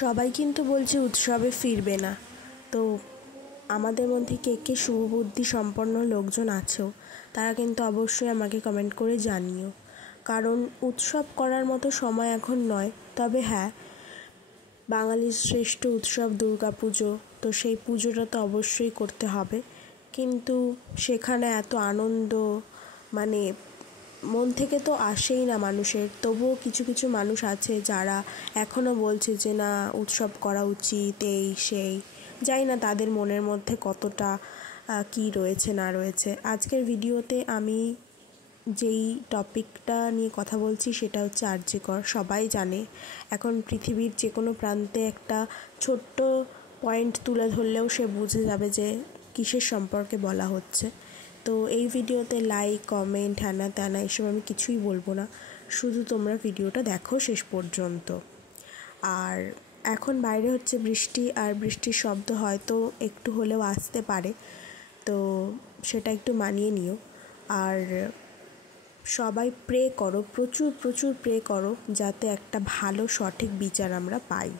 সবাই কিন্তু বলছে উৎসবে ফিরবে না। তো আমাদের মধ্যে কে কে শুভবুদ্ধি সম্পন্ন লোকজন আছেও তারা কিন্তু অবশ্যই আমাকে কমেন্ট করে জানিও, কারণ উৎসব করার মতো সময় এখন নয়। তবে হ্যাঁ, বাঙালির শ্রেষ্ঠ উৎসব দুর্গাপুজো, তো সেই পুজোটা তো অবশ্যই করতে হবে, কিন্তু সেখানে এত আনন্দ মানে মন থেকে তো আসেই না মানুষের। তবুও কিছু কিছু মানুষ আছে যারা এখনও বলছে যে না, উৎসব করা উচিত, এই সেই। জানি না তাদের মনের মধ্যে কতটা কি রয়েছে না রয়েছে। আজকের ভিডিওতে আমি যেই টপিকটা নিয়ে কথা বলছি সেটা হচ্ছে আরজি কর। সবাই জানে, এখন পৃথিবীর যে কোনো প্রান্তে একটা ছোট্ট পয়েন্ট তুলে ধরলেও সে বুঝে যাবে যে কিসের সম্পর্কে বলা হচ্ছে। তো এই ভিডিওতে লাইক, কমেন্ট, হ্যানা ত্যানা এসব আমি কিছুই বলবো না, শুধু তোমরা ভিডিওটা দেখো শেষ পর্যন্ত। আর এখন বাইরে হচ্ছে বৃষ্টি, আর বৃষ্টির শব্দ হয়তো একটু হলেও আসতে পারে, তো সেটা একটু মানিয়ে নিও। আর সবাই প্রে করো, প্রচুর প্রচুর প্রে করো, যাতে একটা ভালো সঠিক বিচার আমরা পাই।